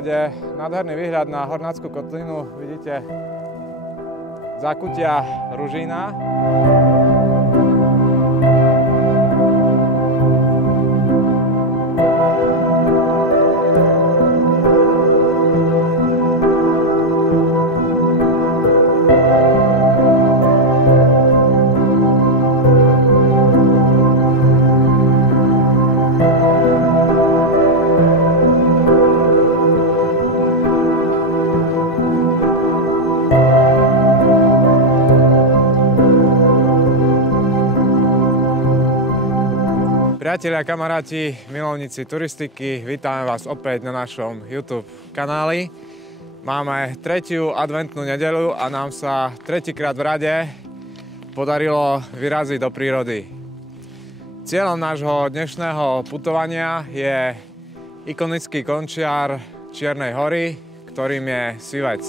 Je nádherný výhľad na Hornácku kotlinu, vidíte zákutia Ružína. Priatelia, kamaráti, milovníci turistiky, vítame vás opäť na našom YouTube kanáli. Máme 3. adventnú nedeľu a nám sa tretíkrát v rade podarilo vyraziť do prírody. Cieľom nášho dnešného putovania je ikonický končiar Čiernej hory, ktorým je Sivec.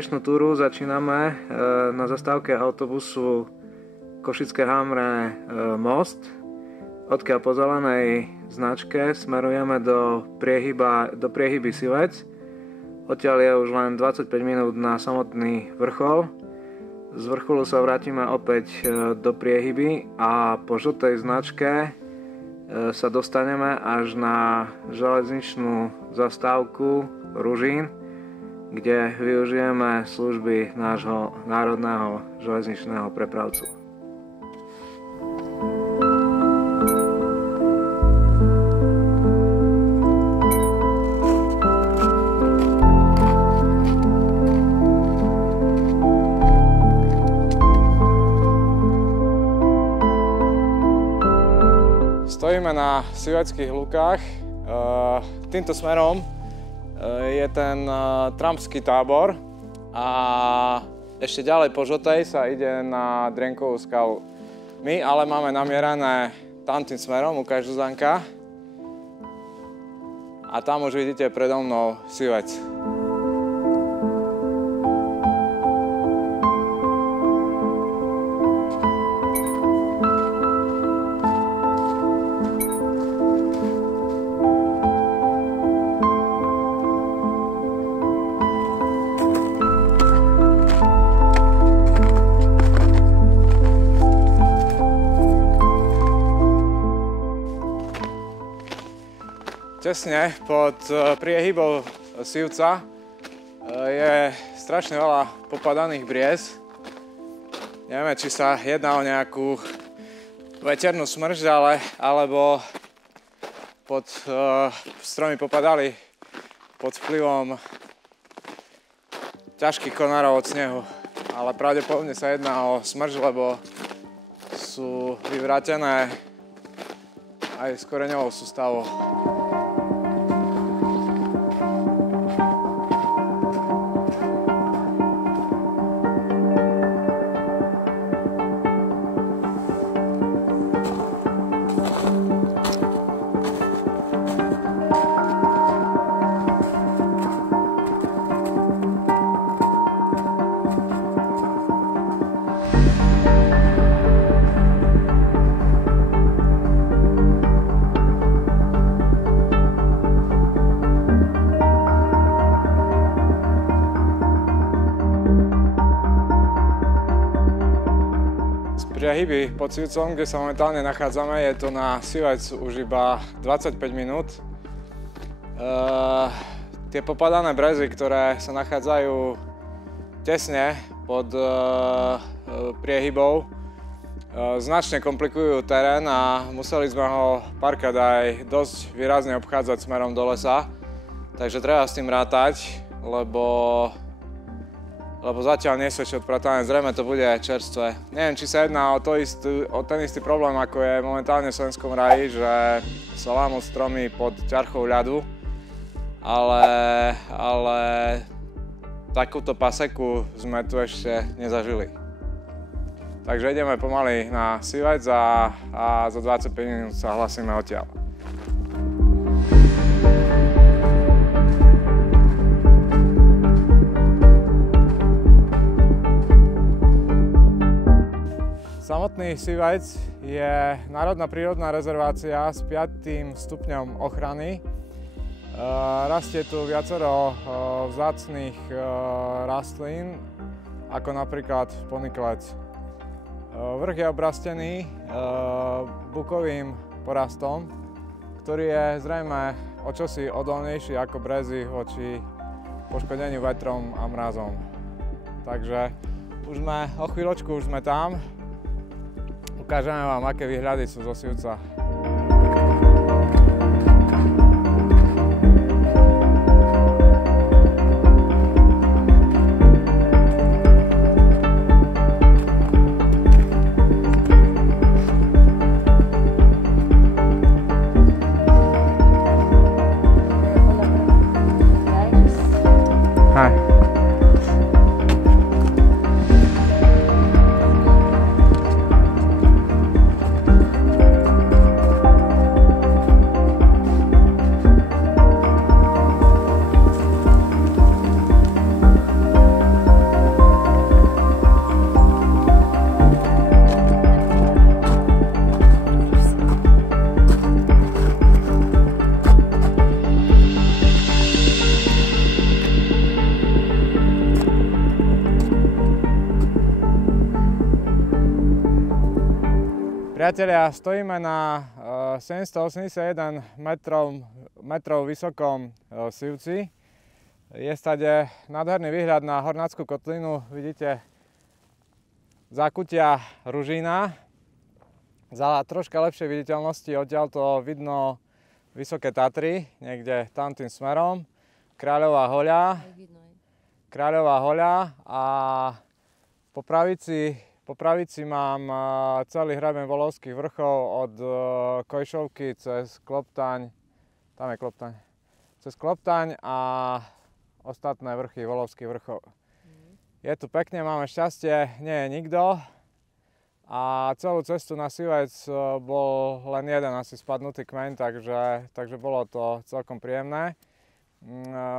Dnešnú túru začíname na zastávke autobusu Košické Hamre Most, odkiaľ po zelenej značke smerujeme do priehyby Sivec. Odtiaľ je už len 25 minút na samotný vrchol. Z vrcholu sa vrátime opäť do priehyby a po žltej značke sa dostaneme až na železničnú zastávku Ružín, kde využijeme služby nášho národného železničného prepravcu. Stojíme na Siveckých lúkach. Týmto smerom je ten trampský tábor a ešte ďalej po žltej sa ide na Drienkovú skalu. My ale máme namierané tamtým smerom, ukáž Zuzanka. A tam už vidíte predo mnou Sivec. Tesne pod priehybou Sivca je strašne veľa popadaných briez. Neviem, či sa jedná o nejakú veternú smršť, alebo pod stromy popadali pod vplyvom ťažkých konárov od snehu. Ale pravdepodobne sa jedná o smršť, lebo sú vyvrátené aj s koreňovou sústavou. Priehyby pod Sivcom, kde sa momentálne nachádzame, je to na Sivec už iba 25 minút. Tie popadané brezy, ktoré sa nachádzajú tesne pod priehybou, Značne komplikujú terén a museli sme ho párkrát aj dosť výrazne obchádzať smerom do lesa. Takže treba s tým rátať, lebo zatiaľ nesvedčí odpratané, zrejme to bude čerstvé. Neviem, či sa jedná o ten istý problém, ako je momentálne v Slovenskom raji, že sa lámú stromy pod ťarchou ľadu, ale takúto paseku sme tu ešte nezažili. Takže ideme pomaly na Sivec a za 25 minút sa hlasíme odtiaľ. Samotný Sivec je národná prírodná rezervácia s 5. stupňom ochrany. Rastie tu viacero vzácnych rastlín, ako napríklad poniklec. Vrch je obrastený bukovým porastom, ktorý je zrejme o čosi odolnejší ako bräzy voči poškodeniu vetrom a mrazom. Takže o chvíľočku už sme tam. Ukážeme vám, aké výhľady sú zo Sivca. Priatelia, stojíme na 781 metrov vysokom Sivci. Je stade nádherný výhľad na Hornácku kotlinu. Vidíte zákutia Ružína. Za troška lepšej viditeľnosti odtiaľto vidno Vysoké Tatry, niekde tam tým smerom. Kráľová hoľa a po pravici mám celý hrebeň Volovských vrchov od Kojšovky cez Kloptaň, tam je Kloptaň, cez Kloptaň a ostatné vrchy Volovských vrchov. Je tu pekne, máme šťastie, nie je nikto a celú cestu na Sivec bol len jeden asi spadnutý kmeň, takže bolo to celkom príjemné.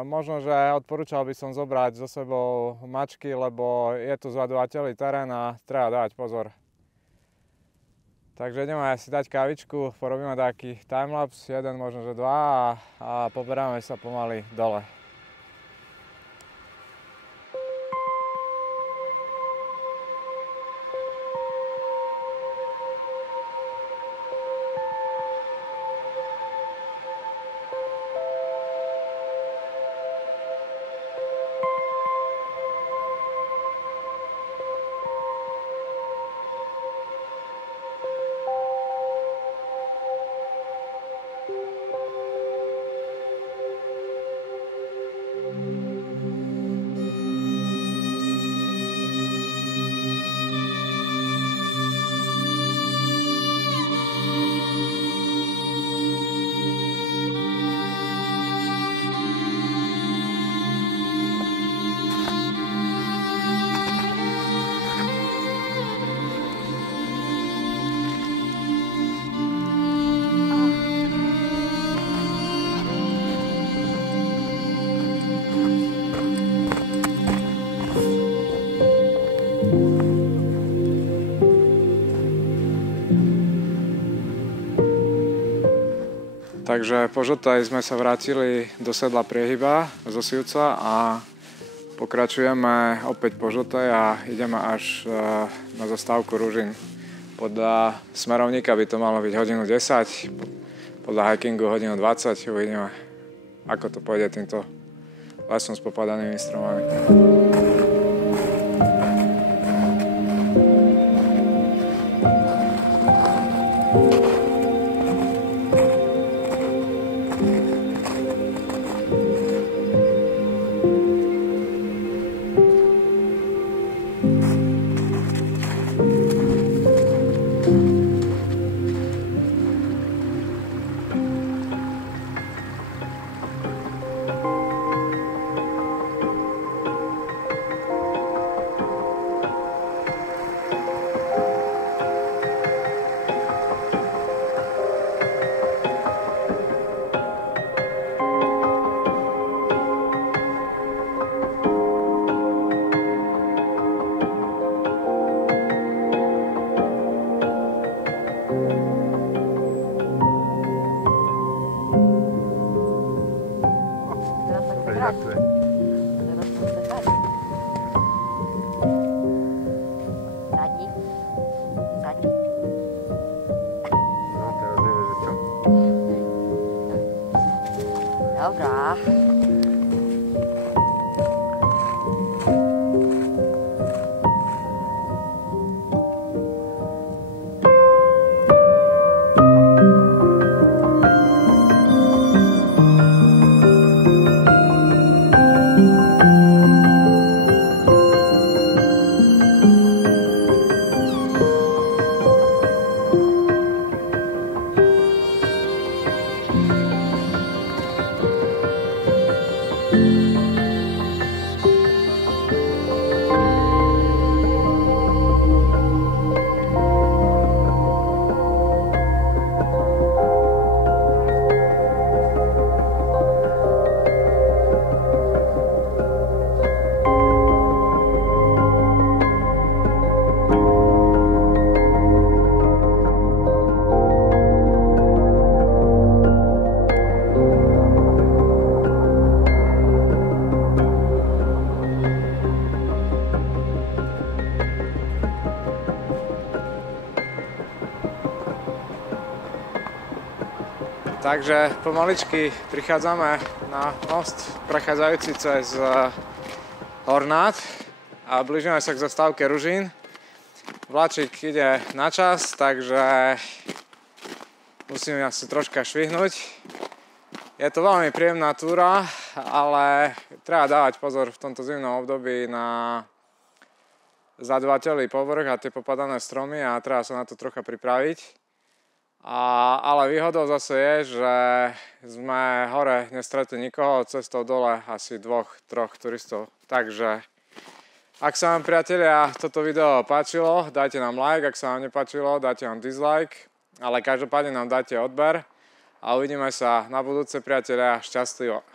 Možno, že odporúčal by som zobrať so sebou mačky, lebo je tu zvadovateľný terén a treba dávať pozor. Takže ideme si dať kávičku, porobíme taký timelapse, jeden, možno že dva a poberáme sa pomaly dole. Takže po Žltej sme sa vrátili do sedla Priehyba zo Sivca a pokračujeme opäť po Žltej a ideme až na zastávku Ružín. Podľa smerovníka by to malo byť hodinu 10, podľa hikingu hodinu 20, uvidíme, ako to pôjde týmto lesom s popadanými stromami. Dobrá. Takže pomaličky prichádzame na most prechádzajúci cez Hornát a blížime sa k zastávke Ružín. Vláčik ide na čas, takže musíme asi troška švihnúť. Je to veľmi príjemná túra, ale treba dávať pozor v tomto zimnom období na zadúvateľný povrch a tie popadané stromy a treba sa na to trocha pripraviť. Ale výhodou zase je, že sme hore nestretli nikoho, cestou dole asi 2-3 turistov. Takže ak sa vám, priatelia, toto video páčilo, dajte nám like, ak sa vám nepáčilo, dajte nám dislike, ale každopádne nám dajte odber a uvidíme sa na budúce, priatelia, šťastlivo.